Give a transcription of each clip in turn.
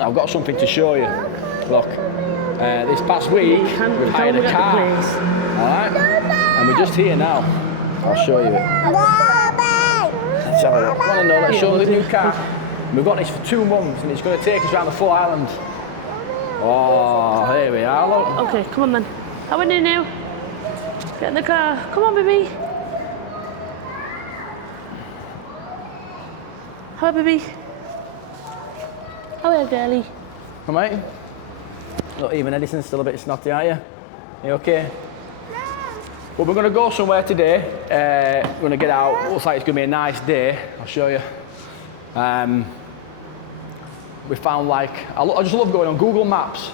I've got something to show you. Look, this past week we've hired a car. Alright? And we're just here now. I'll show you it. Let's have a look. Want to know? Let's show you the new car. We've got this for 2 months and it's going to take us around the full island. Oh, here we are, look. Okay, come on then. How are you now? Get in the car. Come on, baby. Hi, baby. Hello, girlie. Come on. Look, even Edison's still a bit snotty, aren't you? You okay? Well, we're going to go somewhere today. We're going to get out. Looks like it's going to be a nice day. I'll show you. We found I just love going on Google Maps,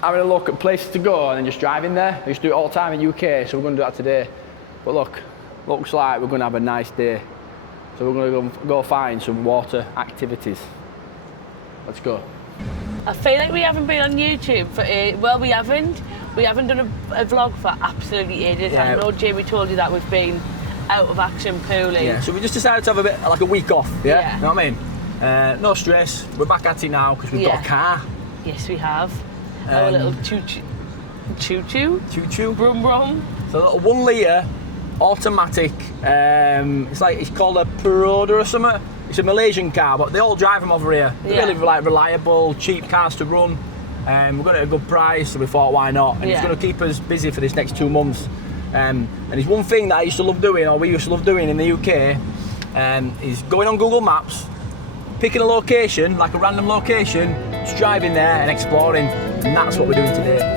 having a look at places to go and then just driving there. I used to do it all the time in the UK, so we're going to do that today. But look, looks like we're going to have a nice day. So we're going to go find some water activities. Let's go. I feel like we haven't been on YouTube for well, we haven't done a vlog for absolutely ages. Yeah. I know Jamie told you that we've been out of action pooling. Yeah, so we just decided to have a bit like a week off. Yeah. You know what I mean? No stress. We're back at it now because we've got a car. Yes, we have. Our little choo-choo, brum brum. So a little 1 litre automatic. It's called a Peroda or something. It's a Malaysian car, but they all drive them over here. They're really reliable, cheap cars to run. We've got it at a good price, so we thought, why not? And it's going to keep us busy for this next 2 months. And it's one thing that I used to love doing, or we used to love doing in the UK, is going on Google Maps, picking a location, like a random location, just driving there and exploring. And that's what we're doing today.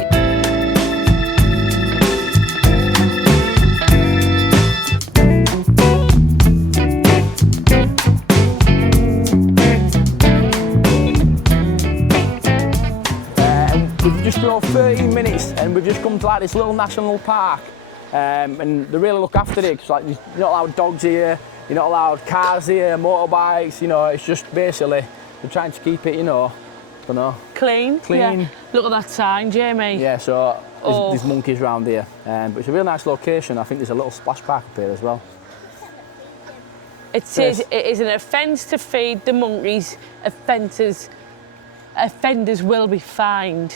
We've just drove 13 minutes and we've just come to like this little national park, and they really look after it, because like, you're not allowed dogs here, you're not allowed cars here, motorbikes, you know, it's just basically they're trying to keep it, you know, I don't know. Clean. Yeah. Look at that sign, Jamie. Yeah, so there's monkeys around here, but it's a really nice location. I think there's a little splash park up here as well. It says it is an offence to feed the monkeys. Offenders will be fined.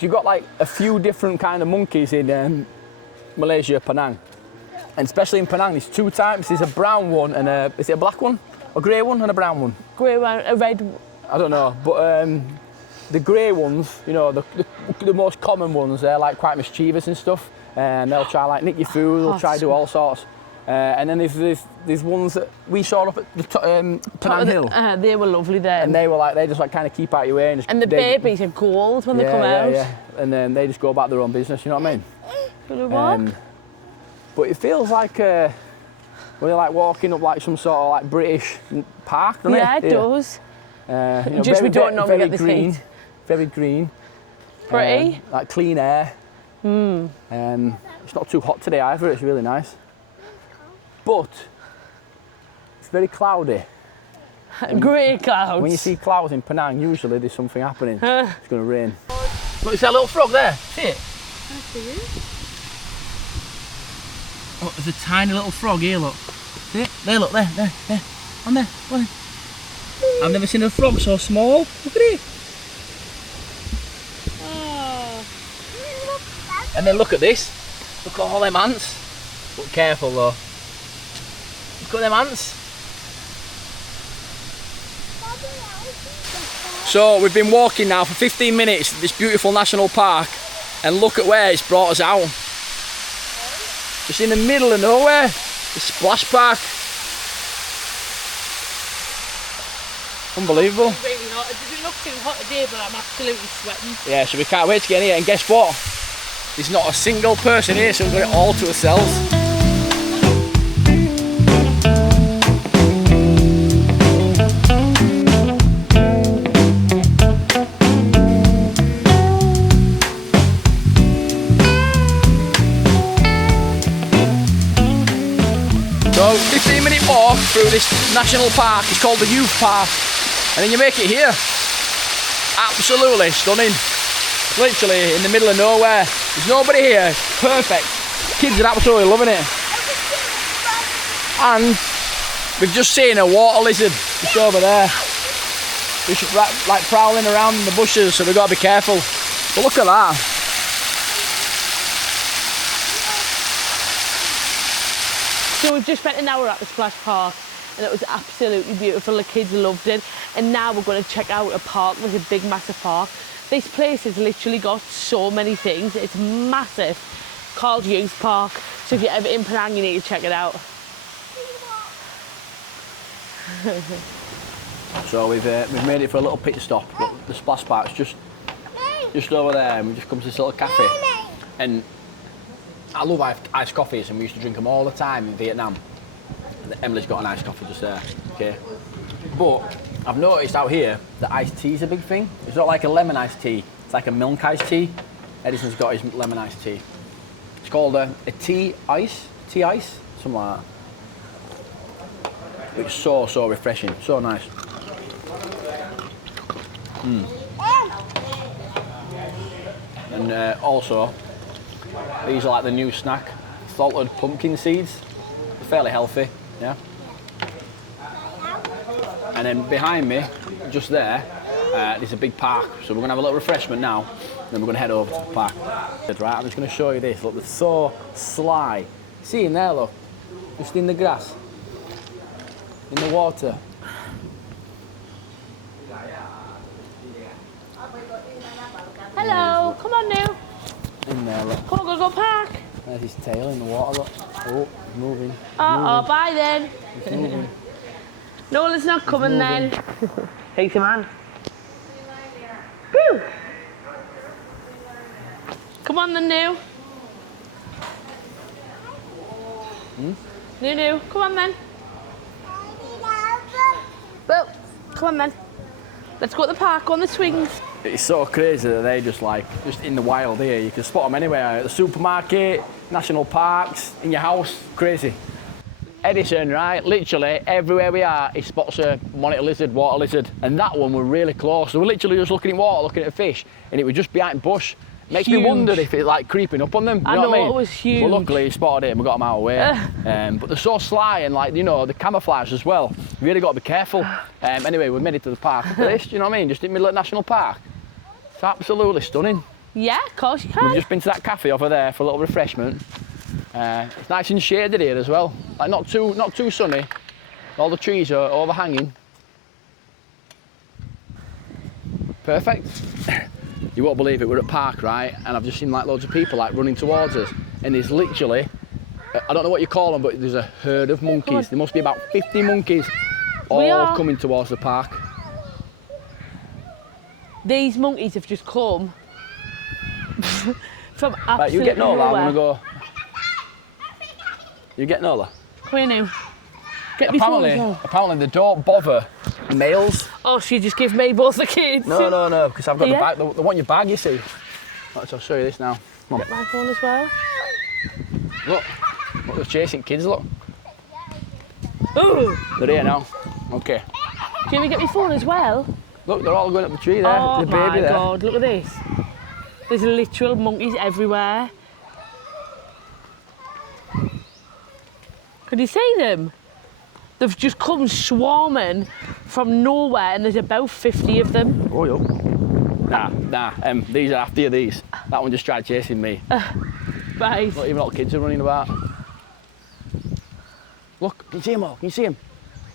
You've got like a few different kind of monkeys in Malaysia, Penang. And especially in Penang, there's 2 types. There's a brown one and is it a black one? A grey one and a brown one? Grey one, a red. I don't know, but the grey ones, you know, the most common ones, they're like quite mischievous and stuff. And they'll try like nick your food, they'll try do all sorts. And then there's ones that we saw up at the Penang Hill. They were lovely there. And they just like kind of keep out your way. And the babies are gold when they come out. Yeah. And then they just go about their own business, you know what I mean? But it feels like when you're like walking up like some sort of like British park, doesn't it? Yeah, it does. You know, just we don't normally get this heat. Very green. Pretty. Like clean air. It's not too hot today either, it's really nice. But it's very cloudy. Grey clouds. When you see clouds in Penang, usually there's something happening. It's going to rain. Look, it's that little frog there. See it? I see it. Oh, there's a tiny little frog here, look. See it? There, look, there. On there. I've never seen a frog so small. Look at it. Oh. And then look at this. Look at all them ants. But careful though. Look at them ants. So we've been walking now for 15 minutes at this beautiful national park, and look at where it's brought us out. It's in the middle of nowhere, the splash park. Unbelievable. It's really hot. It doesn't look too hot today, but I'm absolutely sweating. Yeah, so we can't wait to get in here, and guess what? There's not a single person here, so we've got it all to ourselves. So 15-minute walk through this national park. It's called the Youth Park, and then you make it here. Absolutely stunning. Literally in the middle of nowhere. There's nobody here. Perfect. Kids are absolutely loving it. And we've just seen a water lizard just over there. just like prowling around in the bushes, so we've got to be careful. But look at that. So we've just spent an hour at the splash park and it was absolutely beautiful. The kids loved it. And now we're going to check out a park with a big, massive park. This place has literally got so many things. It's massive, called Youth Park. So if you're ever in Penang, you need to check it out. So we've made it for a little pit stop. Look, the splash park's just over there, and we just come to this little cafe. And I love iced coffees, and we used to drink them all the time in Vietnam. Emily's got an iced coffee just there, okay? But I've noticed out here that iced tea is a big thing. It's not like a lemon iced tea, it's like a milk iced tea. Edison's got his lemon iced tea. It's called a tea ice, something like that. It's so refreshing, so nice. And also, these are like the new snack, salted pumpkin seeds. They're fairly healthy, yeah. And then behind me, just there, there's a big park. So we're gonna have a little refreshment now, then we're gonna head over to the park. Right, I'm just gonna show you this. Look, they're so sly. See in there, look, just in the grass, in the water. Hello, come on now. In there, look. Come on, go park. There's his tail in the water, look. Oh, he's moving. Oh, bye then. He's moving. No, it's not coming then. Hey, come on. Woo! Come on then, New. New, come on then. Well, come on then. Let's go to the park on the swings. It's so crazy that they're just in the wild here. You can spot them anywhere, at the supermarket, national parks, in your house, crazy. Edison, right, literally everywhere we are, he spots a monitor lizard, water lizard, and that one were really close. So we're literally just looking at water, looking at fish, and it was just behind bush. Makes me wonder if it's like creeping up on them. You know what I mean? It was huge. Well, luckily he spotted it and we got them out of the way. But they're so sly and like, you know, the camouflage as well. You really got to be careful. Anyway, we made it to the park. Look at this, you know what I mean? Just in the middle of the national park. It's absolutely stunning. Yeah, of course you can. We've just been to that cafe over there for a little refreshment. It's nice and shaded here as well. Like not too sunny. All the trees are overhanging. Perfect. You won't believe it, we're at park, right? And I've just seen like loads of people like running towards us. And there's literally, I don't know what you call them, but there's a herd of monkeys. There must be about 50 monkeys all coming towards the park. These monkeys have just come from absolutely Right, you get Nola, nowhere. I'm gonna go. You get Nola? Come here now. Get me phone as well. Apparently they don't bother males. Oh, so you just give me both the kids? No, because I've got the bag. They want your bag, you see. Right, I'll show you this now. Come on. Get my phone as well. Look, they're chasing kids, look. Oh! They're here now. Okay. Do you want me to get my phone as well? Look, they're all going up the tree there. Oh the baby my there. God, look at this. There's literal monkeys everywhere. Can you see them? They've just come swarming from nowhere and there's about 50 of them. Oh, yo. Nah, these are after you, these. That one just tried chasing me. Right. Not even all the kids are running about. Look, can you see them all? Can you see them?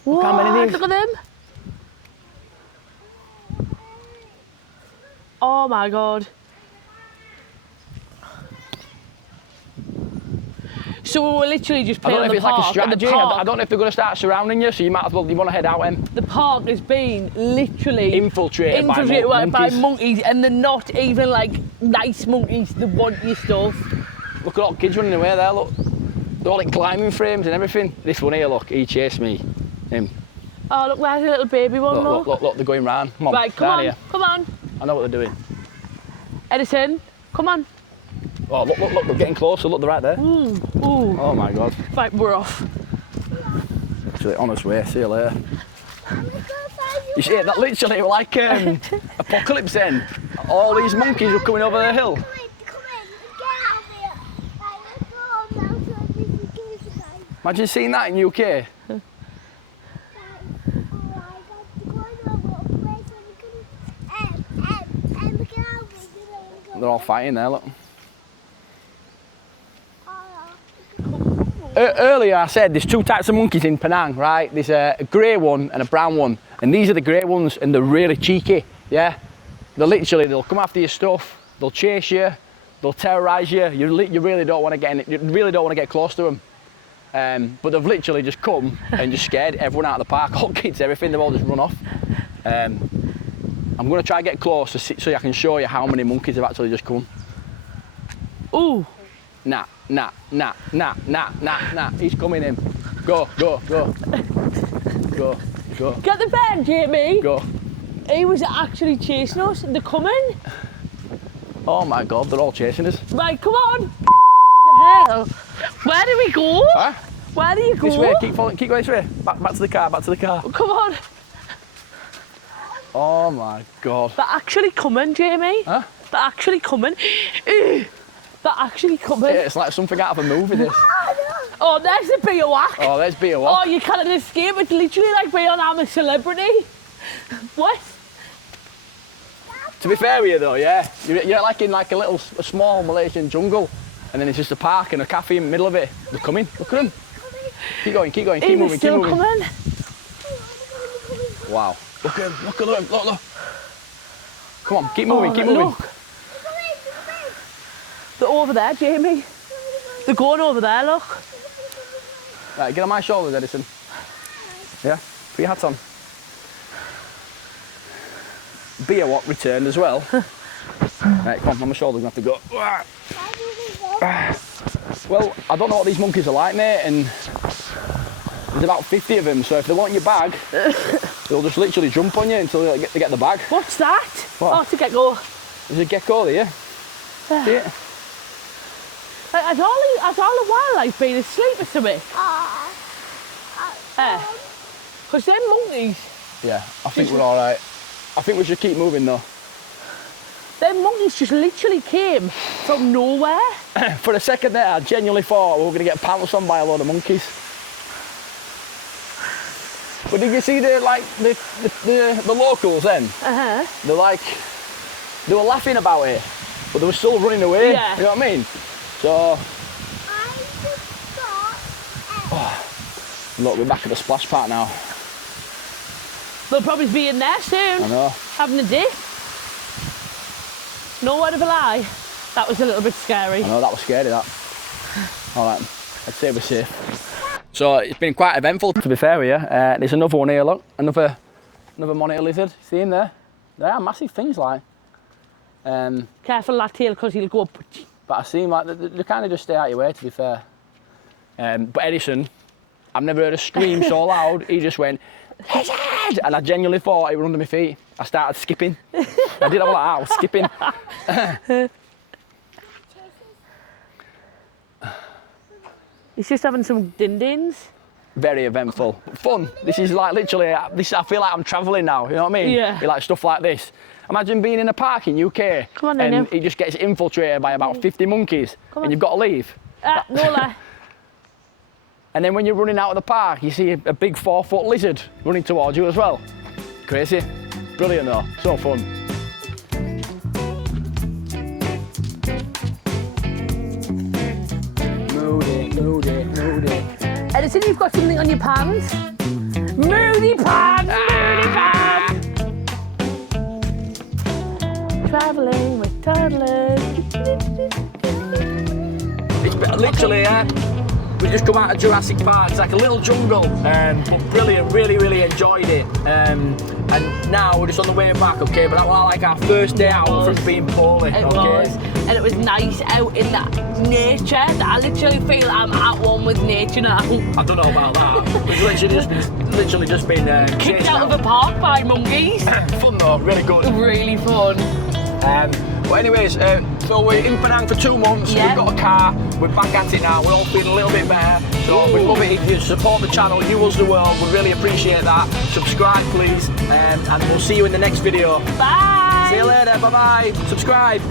Look how many of these. Look at them. Oh my God. So we were literally just playing on the park. I don't know if it's like a strategy. I don't know if they're going to start surrounding you, so you might as well, you want to head out, The park has been literally infiltrated by monkeys, and they're not even like nice monkeys. They want your stuff. Look at all the kids running away there, look. They're all in climbing frames and everything. This one here, look, he chased me. Him. Oh, look, there's a little baby one, Look, they're going round. Come on, right, come on, here. come on. I know what they're doing. Edison, come on. Oh, look, they're getting closer, look, they're right there. Ooh. Oh my God. Right, we're off. Actually, on its way, see you later. You see, that literally like apocalypse then. All these monkeys were coming over the hill. Imagine seeing that in UK. They're all fighting there, look. Earlier I said there's two types of monkeys in Penang, right? There's a grey one and a brown one. And these are the grey ones, and they're really cheeky, yeah? They'll come after your stuff, they'll chase you, they'll terrorise you. You really don't want to get close to them. But they've literally just come and just scared everyone out of the park, all kids, everything, they've all just run off. I'm going to try and get close so I can show you how many monkeys have actually just come. Ooh. Nah. He's coming in. Go. Go. Get the bed, Jamie. Go. He was actually chasing us. They're coming. Oh my God, they're all chasing us. Right, come on. Hell. Where do we go? Huh? Where do you go? This way, keep going this way. Back to the car, Come on. Oh my God. They're actually coming, Jamie. Huh? They're actually coming. They're actually coming. Yeah, it's like something out of a movie, this. Oh, there's a beer whack. Oh, there's beer whack. Oh, you can't escape. It's literally like being on I'm a Celebrity. What? To be fair with you though, yeah, you're like in like a small Malaysian jungle, and then it's just a park and a cafe in the middle of it. They're coming, look at them. Keep going, keep moving. Coming. Wow, look at them, look. Come on, keep moving. Look. They're over there, Jamie. They're going over there, look. Right, get on my shoulders, Edison. Yeah, put your hat on. Beer walk returned as well. Right, come on my shoulders, I'm gonna have to go. Well, I don't know what these monkeys are like, mate, and there's about 50 of them, so if they want your bag, they'll just literally jump on you until they get the bag. What's that? What? Oh, it's a gecko. There's a gecko there. See it? Has all the wildlife been asleep or something? Because them monkeys... Yeah, I think we're alright. I think we should keep moving though. Them monkeys just literally came from nowhere. For a second there, I genuinely thought we were going to get pounced on by a load of monkeys. But did you see the locals then? They were laughing about it, but they were still running away. Yeah. You know what I mean? So, look, we're back at the splash park now. They'll probably be in there soon. I know. Having a dip. No word of a lie. That was a little bit scary. I know, that was scary, that. Alright, I'd say we're safe. So it's been quite eventful, to be fair with you. There's another one here, look. Another monitor lizard. See him there? They are massive things, like. Careful that tail, because he'll go up. But I see him, like, they kind of just stay out your way, to be fair. But Edison, I've never heard a scream so loud. He just went, "Lizard!" And I genuinely thought it was under my feet. I started skipping. I did all that, I was skipping. He's just having some din-dins. Very eventful. Fun. This is like literally, I feel like I'm travelling now, you know what I mean? Yeah. Like stuff like this. Imagine being in a park in UK Come on, and then, it just gets infiltrated by about 50 monkeys and you've got to leave. No lie. And then when you're running out of the park, you see a big 4-foot lizard running towards you as well. Crazy. Brilliant though, so fun. Moody. Edison, you've got something on your pants. Moody pants! Moody pants! Travelling with toddlers. It's literally, we just come out of Jurassic Park. It's like a little jungle, but brilliant. Really enjoyed it. And now we're just on the way back, okay? But that was like our first day out from being poorly. It okay? was, and it was nice out in that nature. That I literally feel I'm at one with nature now. I don't know about that. We've literally just been Kicked out of a park by monkeys. Fun though, really good. Really fun. But anyways, so we're in Penang for 2 months. Yeah. We've got a car. We're back at it now. We're all feeling a little bit better. So we'd love it if you support the channel. YouUsTheWorld. We'd really appreciate that. Subscribe, please, and we'll see you in the next video. Bye. See you later. Bye bye. Subscribe.